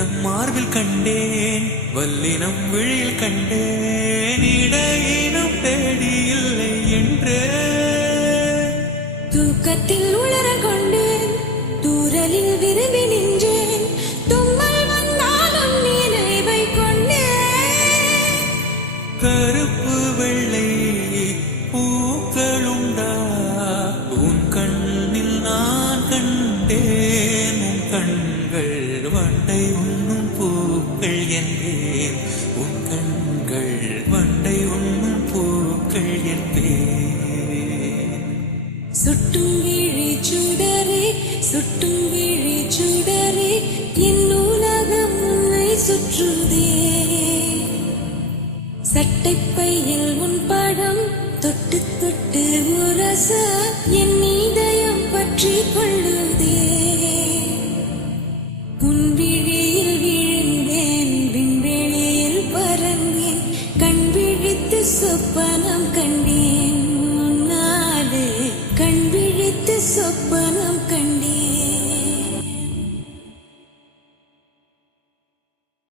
மெல்லினம் மார்பில் கண்டேன், வல்லினம் விழியில் கண்டேன், இடையினம் தேடி இல்லை என்று தூக்கத்தில் உளர கொண்டேன், தூரலில் விரும்பி நின்றேன், தும்மல் வந்தாலும் நினைவை கொண்டேன். கருப்பு வெள்ளை பூக்களுண்டா உன் கண்ணில் நான் கண்டேன், உன் கண்கள் வண்டை உண்ணும் பூக்கள் என்பேன், உன் கண்கள் வண்டை உண்ணும் பூக்கள் என்பேன். சுட்டும் விழி சுடரே, சுட்டும் விழி சுடரே, என் உலகம் உன்னை சுற்றுதே. சட்டைப்பையில் உன் படம் தொட்டு தொட்டு உரச என் இதயம் பற்றி கொள்ளுதே. உன் விழியில் விழுந்தேன், விண்வெளியில் பறந்தேன், கண் விழித்து சொப்பன